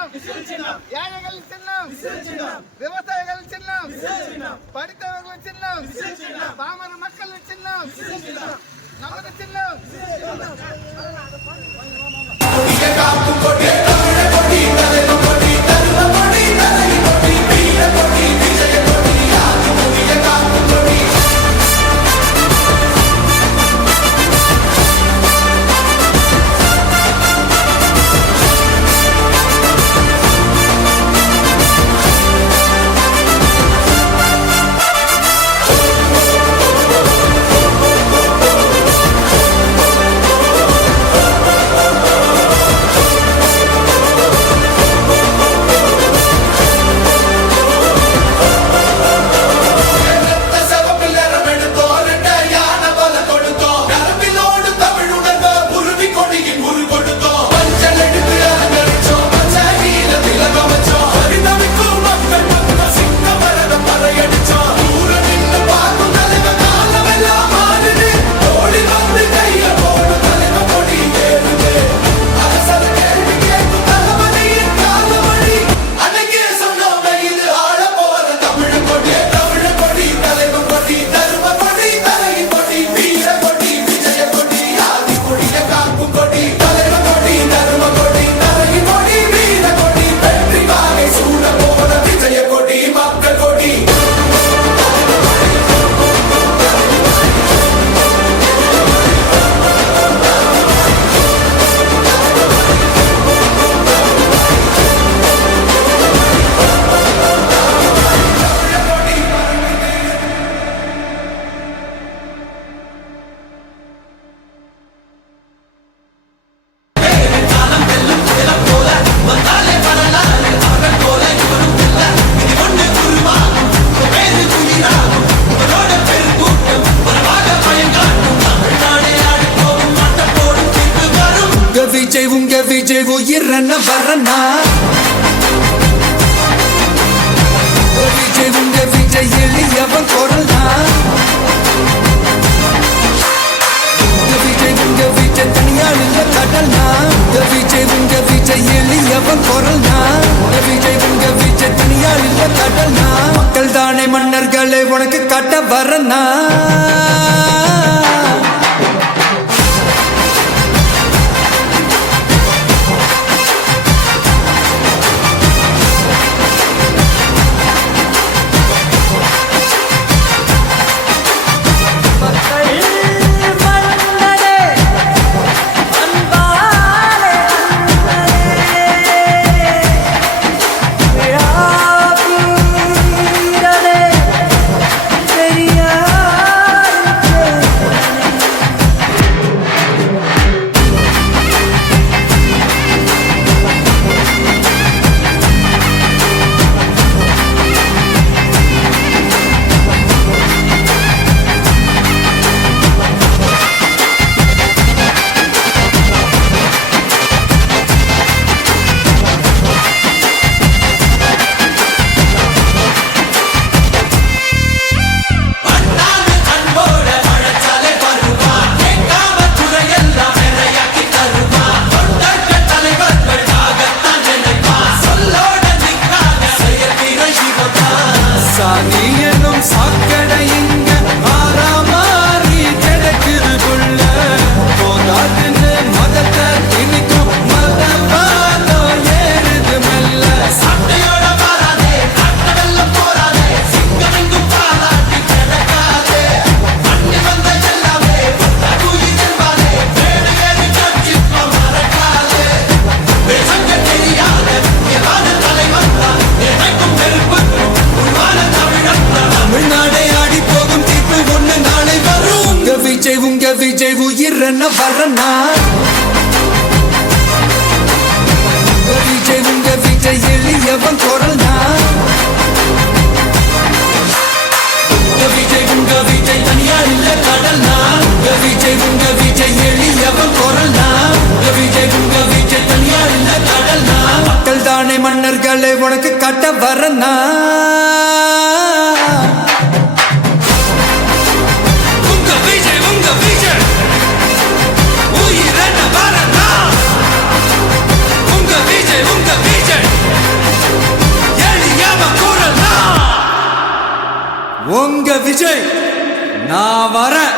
சின்னம் ஏழைகள் சின்னம் விவசாயிகள் சின்னம் படித்தவர்கள் சின்னம் பாமர மக்கள் சின்னம் நமது சின்னம் விஜய் உயிரன வரனா விஜய் எளியவன் குரல்னா விஜய் தனியால் இல்ல கடல்னா விஜய் எளியவன் குரல்னா விஜய் தனியால் இல்ல கடல்னா மக்கள் தானே மன்னர்களே உனக்கு காட்ட வரனா விஜய் உயிரன வரனா விஜய் எளியவன் குரல்னா விஜய் தனியார் இல்ல கடல்னா விஜய் எளியவன் குரல்னா விஜய் தனியார் இல்ல கடல்னா மக்கள் தானே மன்னர்களே உனக்கு காட்ட வரனா Unga Vijay உங்க விஜய் நான் வரேன்.